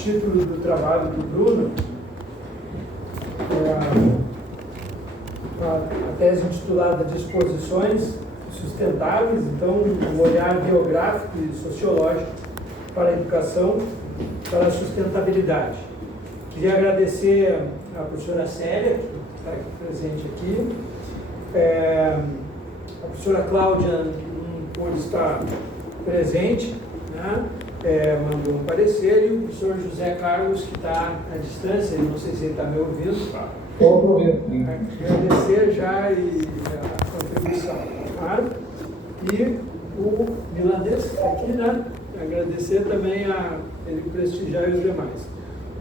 título do trabalho do Bruno, a tese intitulada Disposições Sustentáveis, então um olhar biográfico e sociológico para a educação, para a sustentabilidade. Queria agradecer a professora Célia, que está presente aqui, a professora Cláudia não pôde estar presente, né? Mandou um parecer, e o professor José Carlos, que está à distância, não sei se ele está me ouvindo. Estou ouvindo. Agradecer já a contribuição. Claro. E o milandês aqui, né? Agradecer também a ele prestigiar os demais.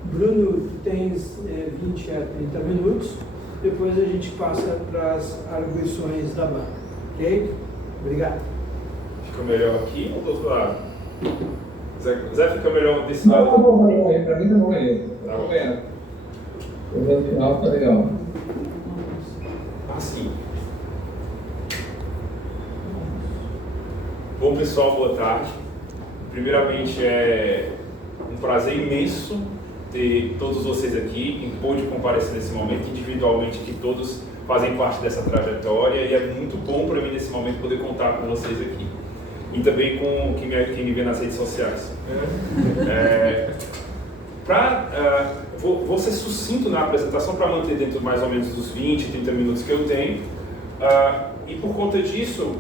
Bruno, tens 20 a 30 minutos, depois a gente passa para as arguições da banca. Ok? Obrigado. Fica melhor aqui ou do outro lado? Zé fica melhor desse lado? Não, tá bom, para mim tá bom aí. Tá bom. O meu final tá legal. Assim. Bom, pessoal, boa tarde. Primeiramente, é um prazer imenso ter todos vocês aqui, em pôde comparecer nesse momento, individualmente, que todos fazem parte dessa trajetória, e é muito bom para mim, nesse momento, poder contar com vocês aqui. E também com quem me vê nas redes sociais. Vou ser sucinto na apresentação para manter dentro mais ou menos dos 20, 30 minutos que eu tenho. E por conta disso,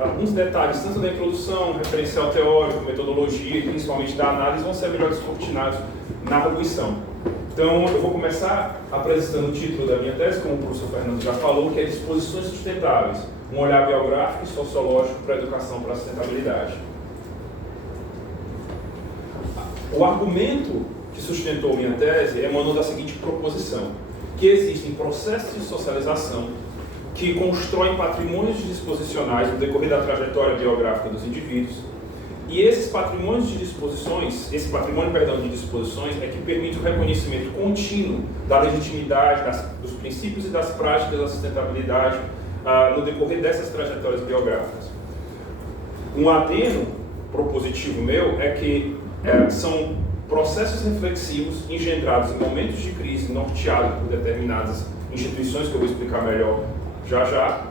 alguns detalhes, tanto da introdução, referencial teórico, metodologia e principalmente da análise, vão ser melhor descortinados na arguição. Então, eu vou começar apresentando o título da minha tese, como o professor Fernando já falou, que é Disposições Sustentáveis, um olhar biográfico e sociológico para a educação para a sustentabilidade. O argumento que sustentou minha tese emanou da seguinte proposição, que existem processos de socialização que constroem patrimônios disposicionais no decorrer da trajetória biográfica dos indivíduos, e esses patrimônios de disposições, esse patrimônio, de disposições é que permite o reconhecimento contínuo da legitimidade, dos princípios e das práticas da sustentabilidade no decorrer dessas trajetórias biográficas. Um adendo propositivo meu é que são processos reflexivos engendrados em momentos de crise, norteados por determinadas instituições, que eu vou explicar melhor já,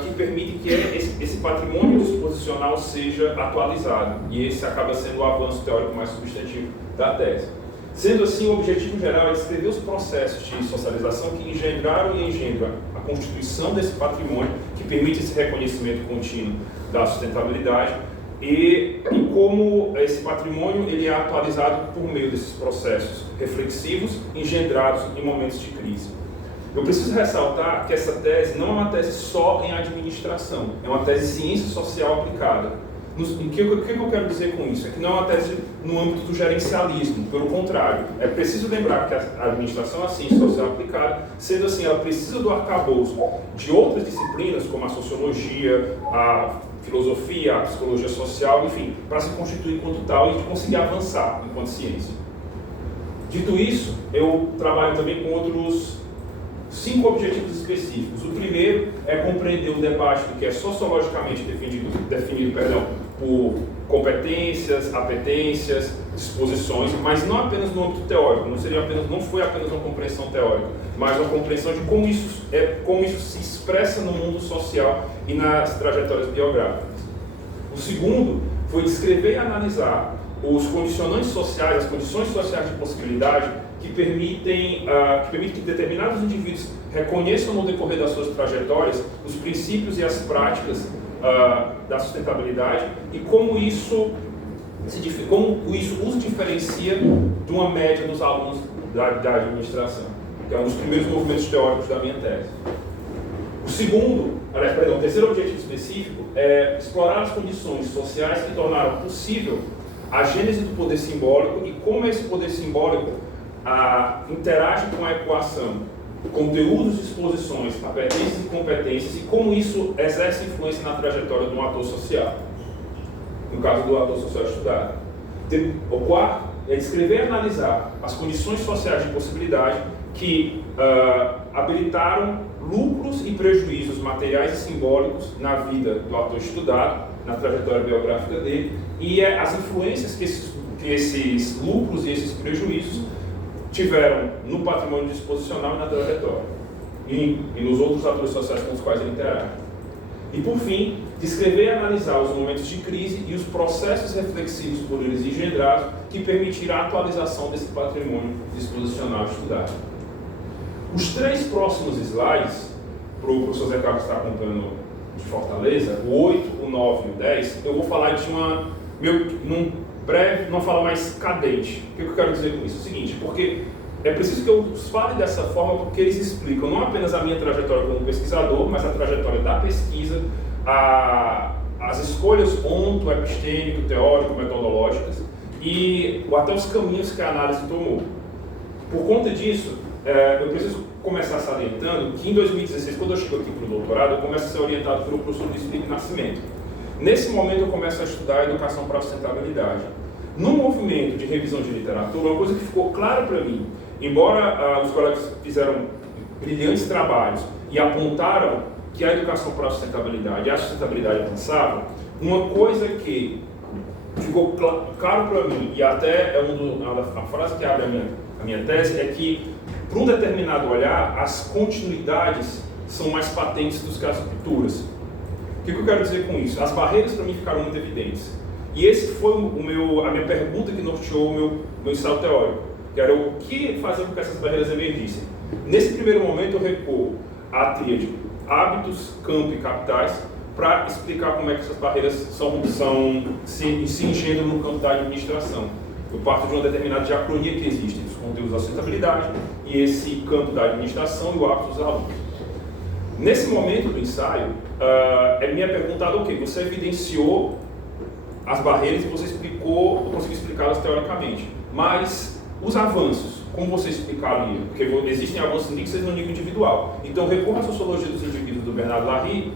que permitem que esse patrimônio disposicional seja atualizado, e esse acaba sendo o avanço teórico mais substantivo da tese. Sendo assim, o objetivo geral é descrever os processos de socialização que engendraram e engendram a constituição desse patrimônio, que permite esse reconhecimento contínuo da sustentabilidade, e como esse patrimônio ele é atualizado por meio desses processos reflexivos engendrados em momentos de crise. Eu preciso ressaltar que essa tese não é uma tese só em administração, é uma tese em ciência social aplicada. O que eu quero dizer com isso? É que não é uma tese no âmbito do gerencialismo, pelo contrário. É preciso lembrar que a administração é a ciência social aplicada, sendo assim, ela precisa do arcabouço de outras disciplinas, como a sociologia, a filosofia, a psicologia social, enfim, para se constituir enquanto tal e conseguir avançar enquanto ciência. Dito isso, eu trabalho também com outros 5 objetivos específicos. O primeiro é compreender o debate do que é sociologicamente definido por competências, apetências, disposições, mas não apenas no âmbito teórico, não foi apenas uma compreensão teórica, mas uma compreensão de como isso se expressa no mundo social e nas trajetórias biográficas. O segundo foi descrever e analisar os condicionantes sociais, as condições sociais de possibilidade que permitem que determinados indivíduos reconheçam no decorrer das suas trajetórias os princípios e as práticas da sustentabilidade e como isso os diferencia de uma média dos alunos da administração, que é um dos primeiros movimentos teóricos da minha tese. O terceiro objetivo específico é explorar as condições sociais que tornaram possível a gênese do poder simbólico e como esse poder simbólico interage com a equação, conteúdos, disposições, apetências e competências e como isso exerce influência na trajetória de um ator social, no caso do ator social estudado. O quarto é descrever e analisar as condições sociais de possibilidade que habilitaram lucros e prejuízos materiais e simbólicos na vida do ator estudado, na trajetória biográfica dele, e as influências que esses que esses lucros e esses prejuízos tiveram no patrimônio disposicional e na trajetória, e nos outros atores sociais com os quais ele interage. E, por fim, descrever e analisar os momentos de crise e os processos reflexivos por eles engendrados que permitiram a atualização desse patrimônio disposicional estudado. Os 3 próximos slides, para o professor Zé Carlos estar acompanhando de Fortaleza, o 8, o 9 e o 10, eu vou falar de numa fala mais cadente. O que eu quero dizer com isso? É o seguinte, porque é preciso que eu fale dessa forma porque eles explicam não apenas a minha trajetória como pesquisador, mas a trajetória da pesquisa, as escolhas onto-epistêmico, teórico, metodológicas e até os caminhos que a análise tomou. Por conta disso, eu preciso começar salientando que em 2016, quando eu chego aqui para o doutorado, eu começo a ser orientado pelo professor Luiz Felipe Nascimento. Nesse momento eu começo a estudar a educação para a sustentabilidade. No movimento de revisão de literatura, uma coisa que ficou clara para mim, embora os colegas fizeram brilhantes trabalhos e apontaram que a educação para a sustentabilidade e a sustentabilidade avançavam, uma coisa que ficou claro para mim, e até é a frase que abre a minha tese, é que, para um determinado olhar, as continuidades são mais patentes do que as rupturas. O que eu quero dizer com isso? As barreiras para mim ficaram muito evidentes. E esse foi a minha pergunta que norteou o meu ensaio teórico, que era o que fazer com que essas barreiras emergissem. Nesse primeiro momento eu recuo à tríade hábitos, campo e capitais, para explicar como é que essas barreiras se engendram no campo da administração. Eu parto de uma determinada diacronia que existe dos conteúdos da sustentabilidade e esse campo da administração e o hábito dos alunos. Nesse momento do ensaio, me é perguntado, ok, você evidenciou as barreiras e você conseguiu explicá-las teoricamente, mas os avanços, como você explicaria? Porque existem avanços níqueis no nível individual. Então, recorro à sociologia dos indivíduos do Bernard Lahire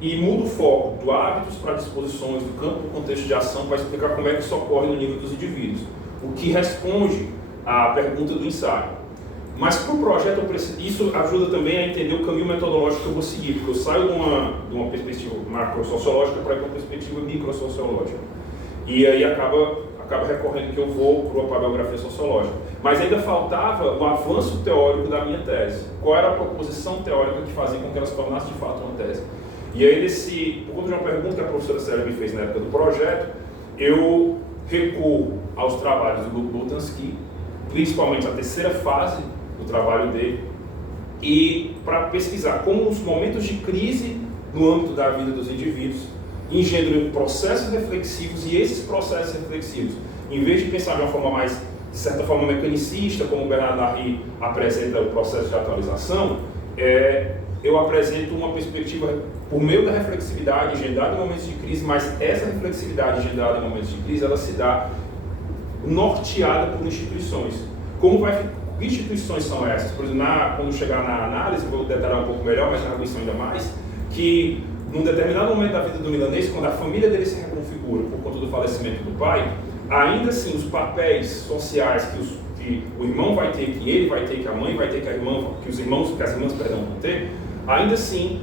e mudo o foco do hábitos para disposições do campo do contexto de ação para explicar como é que isso ocorre no nível dos indivíduos, o que responde à pergunta do ensaio. Mas para o projeto, isso ajuda também a entender o caminho metodológico que eu vou seguir, porque eu saio de uma perspectiva macro-sociológica para ir para uma perspectiva micro-sociológica. E aí acaba recorrendo que eu vou para a biografia sociológica. Mas ainda faltava o avanço teórico da minha tese. Qual era a proposição teórica que fazia com que ela se tornasse de fato uma tese? E aí, por conta de uma pergunta que a professora Célia me fez na época do projeto, eu recuo aos trabalhos do Boltanski, principalmente a terceira fase do trabalho dele, e para pesquisar como os momentos de crise no âmbito da vida dos indivíduos engendram processos reflexivos, e esses processos reflexivos, em vez de pensar de uma forma mais, de certa forma, mecanicista, como o Bernard Lahire apresenta o processo de atualização, eu apresento uma perspectiva por meio da reflexividade engendrada em momentos de crise, mas essa reflexividade engendrada em momentos de crise, ela se dá norteada por instituições. Que instituições são essas? Por exemplo, quando chegar na análise, eu vou detalhar um pouco melhor, mas na arguição ainda mais, que num determinado momento da vida do milanês, quando a família dele se reconfigura por conta do falecimento do pai, ainda assim os papéis sociais que o irmão vai ter, que ele vai ter, que a mãe vai ter, que as irmãs vão ter, ainda assim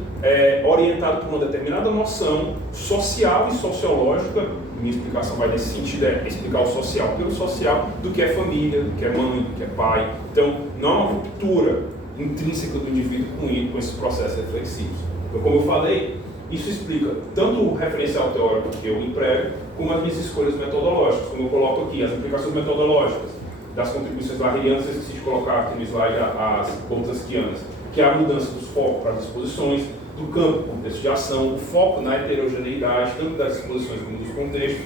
orientado por uma determinada noção social e sociológica. Minha explicação vai nesse sentido, explicar o social pelo social, do que é família, do que é mãe, do que é pai. Então, não há uma ruptura intrínseca do indivíduo com esses processos reflexivos. Então, como eu falei, isso explica tanto o referencial teórico que eu emprego, como as minhas escolhas metodológicas, como eu coloco aqui, as implicações metodológicas das contribuições lahirianas, eu esqueci de colocar aqui no slide as boltanskianas, que é a mudança dos focos para as disposições, do campo, contexto de ação, o foco na heterogeneidade, tanto das disposições como dos contextos,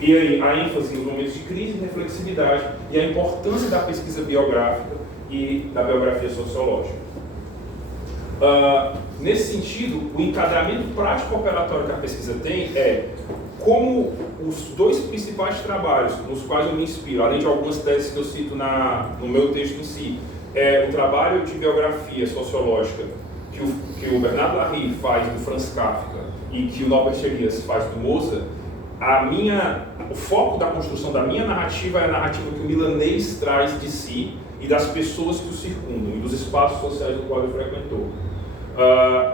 e aí a ênfase nos momentos de crise e reflexividade, e a importância da pesquisa biográfica e da biografia sociológica. Nesse sentido, o enquadramento prático operatório que a pesquisa tem é como os 2 principais trabalhos nos quais eu me inspiro, além de algumas teses que eu cito no meu texto em si, o trabalho de biografia sociológica que o Bernard Lahire faz do Franz Kafka e que o Norbert Elias faz do Mozart. O foco da construção da minha narrativa é a narrativa que o milanês traz de si e das pessoas que o circundam e dos espaços sociais do qual ele frequentou.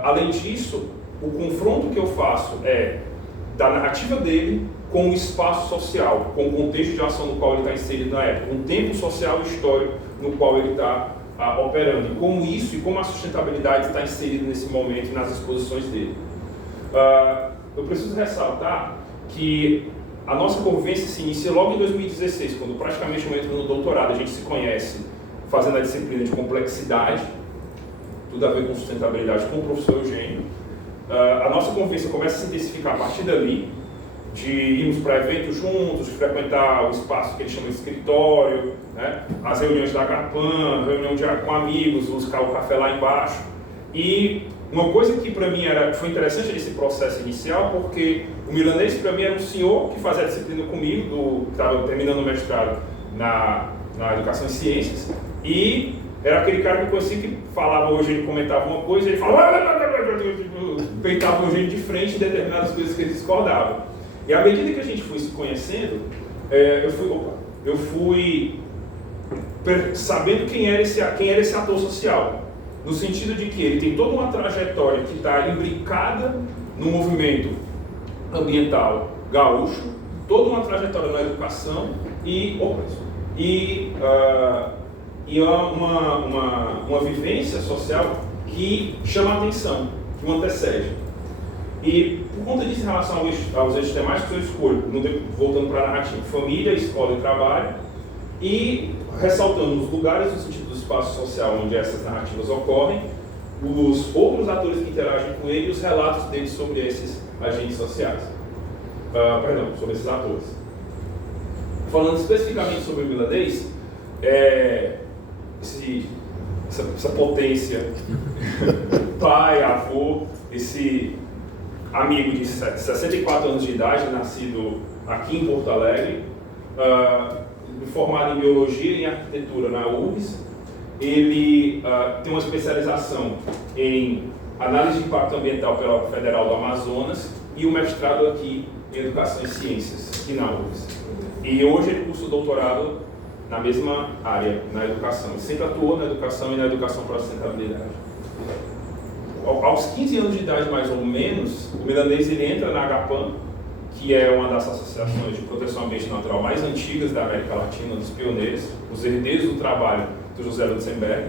Além disso, o confronto que eu faço é da narrativa dele com o espaço social, com o contexto de ação no qual ele está inserido na época, um tempo social e histórico no qual ele está operando, e como isso e como a sustentabilidade está inserida nesse momento nas exposições dele. Eu preciso ressaltar que a nossa convivência se inicia logo em 2016, quando praticamente eu entro no doutorado, a gente se conhece fazendo a disciplina de complexidade, tudo a ver com sustentabilidade, com o professor Eugênio. A nossa convivência começa a se intensificar a partir dali, de irmos para eventos juntos, de frequentar o espaço que ele chama de escritório, né? As reuniões da Agapan, reunião com amigos, buscar o café lá embaixo. E uma coisa que para mim foi interessante nesse processo inicial, porque o milanês para mim era um senhor que fazia a disciplina comigo, que estava terminando o mestrado na Educação em Ciências, e era aquele cara que eu conhecia que falava, hoje ele comentava uma coisa, ele falava, peitava o Eugênio de frente em determinadas coisas que ele discordava. E à medida que a gente foi se conhecendo, eu fui sabendo quem era esse ator social, no sentido de que ele tem toda uma trajetória que está imbricada no movimento ambiental gaúcho, toda uma trajetória na educação e uma vivência social que chama a atenção, que o antecede. E por conta disso, em relação aos eixos temáticos, eu escolho, voltando para a narrativa, família, escola e trabalho, e ressaltando os lugares no sentido do espaço social onde essas narrativas ocorrem, os outros atores que interagem com ele e os relatos deles sobre esses agentes sociais. Sobre esses atores. Falando especificamente sobre o milanês, essa potência, pai, avô, esse amigo de 64 anos de idade, nascido aqui em Porto Alegre, formado em Biologia e em Arquitetura na URGS. Ele tem uma especialização em Análise de Impacto Ambiental pela Federal do Amazonas e o mestrado aqui em Educação e Ciências, aqui na URGS. E hoje ele cursa o doutorado na mesma área, na educação. Ele sempre atuou na educação e na educação para a sustentabilidade. Aos 15 anos de idade, mais ou menos, o milanês ele entra na Agapan, que é uma das associações de proteção ao ambiente natural mais antigas da América Latina, dos pioneiros, os herdeiros do trabalho do José Lutzenberg.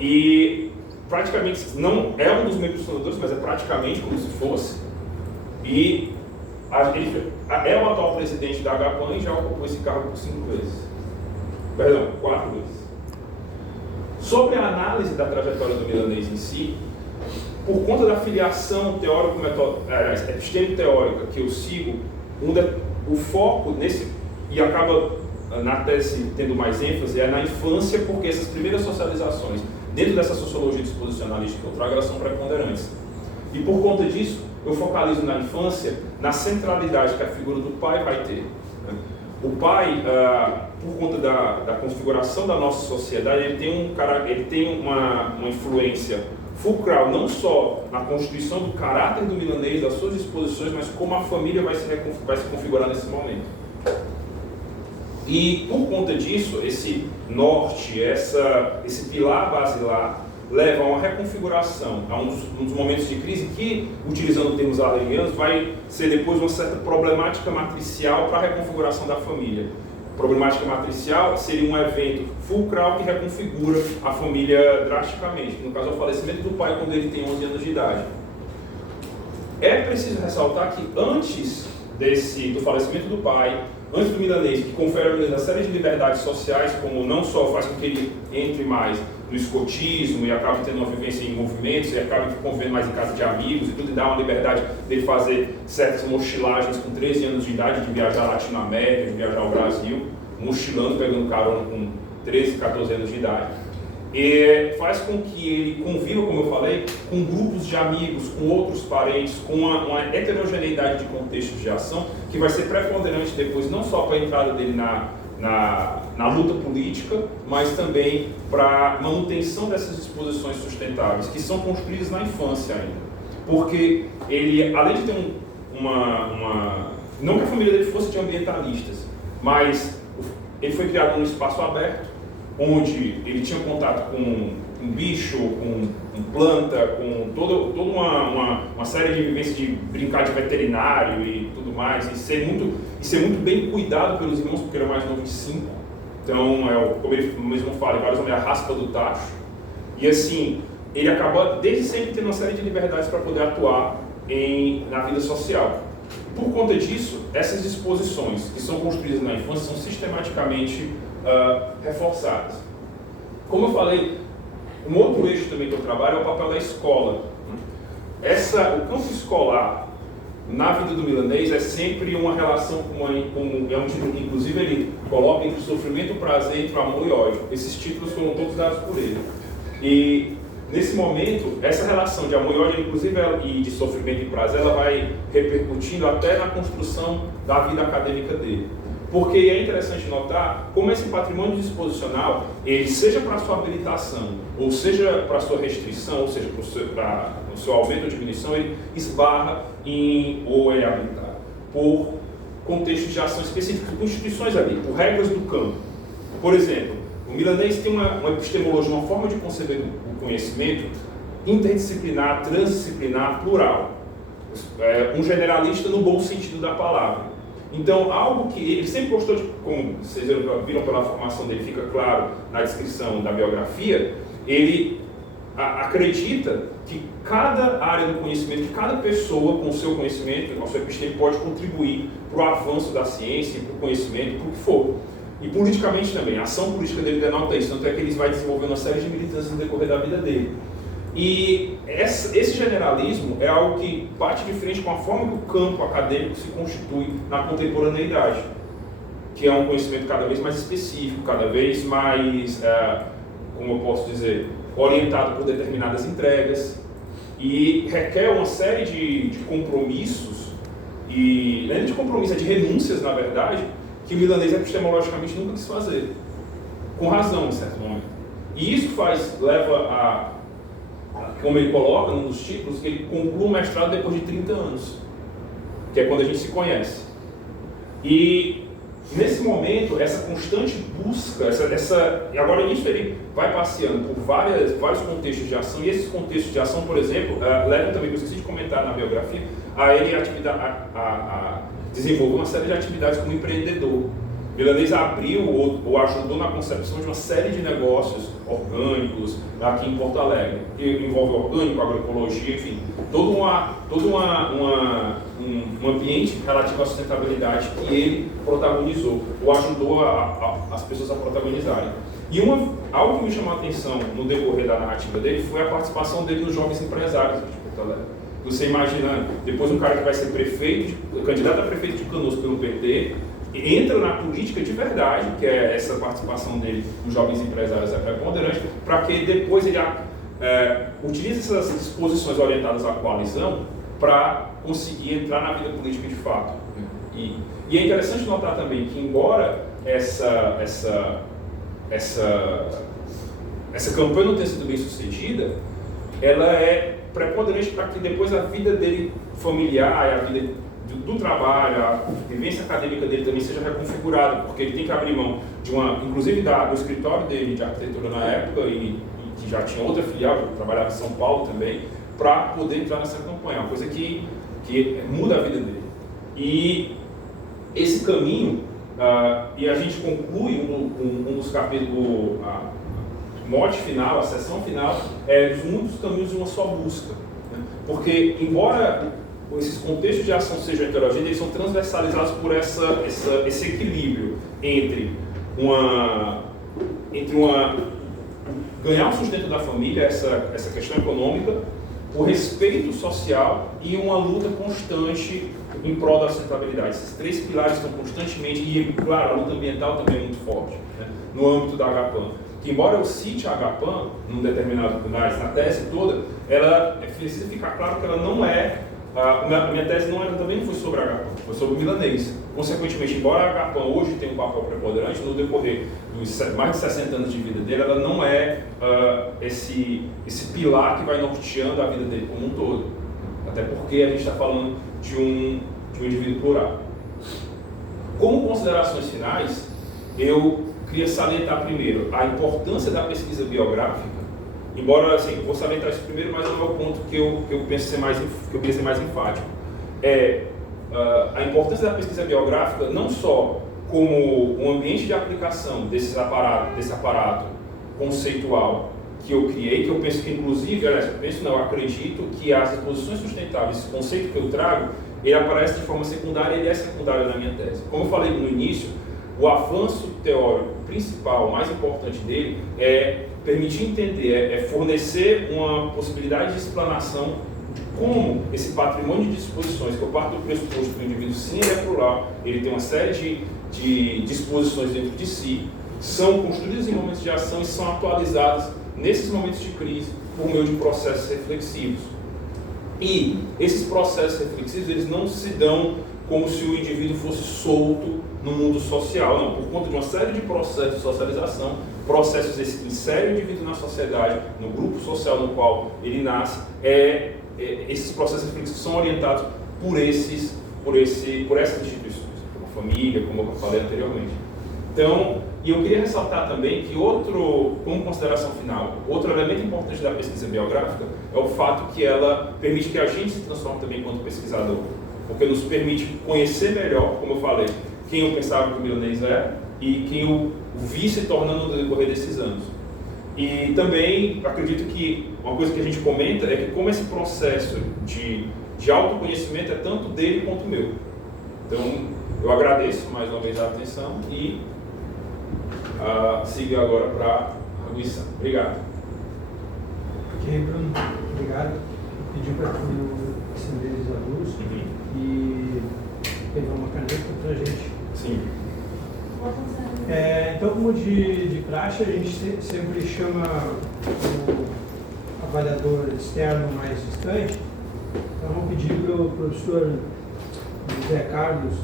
E praticamente, não é um dos membros fundadores, mas é praticamente como se fosse. E ele é o atual presidente da Agapan e já ocupou esse cargo por 4 vezes. Sobre a análise da trajetória do milanês em si, por conta da filiação epistêmico-teórica que eu sigo, o foco nesse, e acaba na tese tendo mais ênfase, é na infância, porque essas primeiras socializações, dentro dessa sociologia disposicionalista que eu trago, elas são preponderantes. E por conta disso, eu focalizo na infância, na centralidade que a figura do pai vai ter. O pai, por conta da configuração da nossa sociedade, ele tem uma influência fulcral, não só na constituição do caráter do milanês, das suas disposições, mas como a família vai se configurar nesse momento. E por conta disso, esse norte, esse pilar basilar, leva a uma reconfiguração, a um dos momentos de crise que, utilizando termos adlerianos, vai ser depois uma certa problemática matricial para a reconfiguração da família. Problemática matricial seria um evento fulcral que reconfigura a família drasticamente, no caso é o falecimento do pai quando ele tem 11 anos de idade. É preciso ressaltar que antes do falecimento do pai, antes do milanês, que confere ao milanês uma série de liberdades sociais, como não só faz com que ele entre mais no escotismo e acabe tendo uma vivência em movimentos e acabe convivendo mais em casa de amigos e tudo, e dá uma liberdade dele fazer certas mochilagens com 13 anos de idade, de viajar à Latinoamérica, de viajar ao Brasil, mochilando, pegando carona com 13, 14 anos de idade. E faz com que ele conviva, como eu falei, com grupos de amigos, com outros parentes, com uma heterogeneidade de contextos de ação que vai ser preponderante depois, não só para a entrada dele na luta política, mas também para a manutenção dessas disposições sustentáveis, que são construídas na infância ainda. Porque ele, além de ter não que a família dele fosse de ambientalistas, mas ele foi criado num espaço aberto, onde ele tinha contato com bicho, com planta, com toda uma série de vivências de brincar de veterinário e tudo mais, e ser muito bem cuidado pelos irmãos, porque ele é mais novo de 5. Então, como ele mesmo fala, vários homens, a raspa do tacho. E assim, ele acaba desde sempre tendo uma série de liberdades para poder atuar na vida social. Por conta disso, essas disposições que são construídas na infância são sistematicamente reforçadas. Como eu falei, um outro eixo também que eu trabalho é o papel da escola. O campo escolar na vida do milanês é sempre uma relação é um título que inclusive ele coloca entre o sofrimento, o prazer, entre o amor e o ódio. Esses títulos foram todos dados por ele. E nesse momento, essa relação de amor e ódio, inclusive, e de sofrimento e prazer, ela vai repercutindo até na construção da vida acadêmica dele. Porque é interessante notar como esse patrimônio disposicional, ele seja para a sua habilitação, ou seja para a sua restrição, ou seja para o seu aumento ou diminuição, ele esbarra ou é habilitado por contextos de ação específicos, por instituições ali, por regras do campo. Por exemplo, o milanês tem uma epistemologia, uma forma de conceber o conhecimento interdisciplinar, transdisciplinar, plural. Um generalista no bom sentido da palavra. Então, algo que ele sempre gostou de, como vocês viram pela formação dele, fica claro na descrição da biografia, ele acredita que cada área do conhecimento, que cada pessoa com o seu conhecimento, com a sua episteme, pode contribuir para o avanço da ciência, para o conhecimento, para o que for. E politicamente também, a ação política dele denota isso, tanto é que ele vai desenvolvendo uma série de militâncias no decorrer da vida dele. E esse generalismo é algo que bate de frente com a forma que o campo acadêmico se constitui na contemporaneidade, que é um conhecimento cada vez mais específico, cada vez mais, como eu posso dizer, orientado por determinadas entregas, e requer uma série de compromissos, e não é de compromisso, é de renúncias, na verdade, que o milanês epistemologicamente nunca quis fazer, com razão, em certo momento. E isso leva como ele coloca num dos títulos, que ele conclui o mestrado depois de 30 anos, que é quando a gente se conhece. E nesse momento, essa constante busca, e agora nisso ele vai passeando por vários contextos de ação, e esses contextos de ação, por exemplo, levam também, que eu esqueci de comentar na biografia, a ele desenvolver uma série de atividades como empreendedor. Milanês abriu ou ajudou na concepção de uma série de negócios orgânicos aqui em Porto Alegre, que envolve orgânico, agroecologia, enfim, todo um ambiente relativo à sustentabilidade que ele protagonizou, ou ajudou as pessoas a protagonizarem. E algo que me chamou a atenção no decorrer da narrativa dele foi a participação dele nos Jovens Empresários de Porto Alegre. Você imagina, depois um cara que vai ser candidato a prefeito de Canoas pelo PT, entra na política de verdade, que é essa participação dele nos Jovens Empresários é preponderante, para que depois ele utilize essas disposições orientadas à coalizão para conseguir entrar na vida política de fato. E é interessante notar também que, embora essa campanha não tenha sido bem sucedida, ela é preponderante para que depois a vida dele familiar, a vida do trabalho, a vivência acadêmica dele também seja reconfigurada, porque ele tem que abrir mão inclusive do escritório dele de arquitetura na época, e que já tinha outra filial, que trabalhava em São Paulo também, para poder entrar nessa campanha, uma coisa que muda a vida dele. E esse caminho, e a gente conclui um dos capítulos, o mote final, a seção final, dos muitos caminhos de uma só busca. Né? Porque, embora esses contextos de ação sejam heterogêneos, eles são transversalizados por esse equilíbrio entre ganhar o sustento da família, essa questão econômica, o respeito social e uma luta constante em prol da sustentabilidade. Esses três pilares estão constantemente, e claro, a luta ambiental também é muito forte, né, no âmbito da Agapan. Que embora eu cite a Agapan, num determinado na tese toda, ela precisa ficar claro que ela não é. A minha tese também não foi sobre a Agapan, foi sobre o milanês. Consequentemente, embora a Agapan hoje tenha um papel preponderante, no decorrer dos mais de 60 anos de vida dele, ela não é esse pilar que vai norteando a vida dele como um todo. Até porque a gente está falando de um indivíduo plural. Como considerações finais, eu queria salientar primeiro a importância da pesquisa biográfica embora, assim, vou salientar isso primeiro, mas não é o ponto que eu penso ser mais, que eu queria ser mais enfático. A importância da pesquisa biográfica, não só como um ambiente de aplicação desse aparato conceitual que eu criei, que eu penso que, inclusive, aliás, eu acredito que as exposições sustentáveis, esse conceito que eu trago, ele aparece de forma secundária, ele é secundário na minha tese. Como eu falei no início, o avanço teórico principal, mais importante dele, é permitir entender, é fornecer uma possibilidade de explanação de como esse patrimônio de disposições, que eu parto do pressuposto que o indivíduo sim ele é plural, ele tem uma série de disposições dentro de si, são construídas em momentos de ação e são atualizadas nesses momentos de crise por meio de processos reflexivos. E esses processos reflexivos, eles não se dão como se o indivíduo fosse solto no mundo social, não, por conta de uma série de processos de socialização, processos esses que inserem o indivíduo na sociedade, no grupo social no qual ele nasce, esses processos reflexivos são orientados por essas instituições, como a família, como eu falei anteriormente. Então, e eu queria ressaltar também que como consideração final, outro elemento importante da pesquisa biográfica é o fato que ela permite que a gente se transforme também enquanto pesquisador, porque nos permite conhecer melhor, como eu falei, quem eu pensava que o milanês era e quem eu vi se tornando no decorrer desses anos. E também acredito que uma coisa que a gente comenta é que como esse processo de autoconhecimento é tanto dele quanto meu. Então, eu agradeço mais uma vez a atenção e sigo agora para a arguição. Obrigado. Ok, Bruno. Obrigado. Pedi para tu acender a luz e pegar uma caneta para a gente. Sim. Então, como de praxe, a gente sempre chama o avaliador externo mais distante. Então, vamos pedir para o professor José Carlos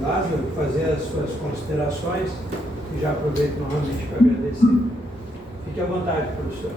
Lázaro fazer as suas considerações, e já aproveito novamente para agradecer. Fique à vontade, professor.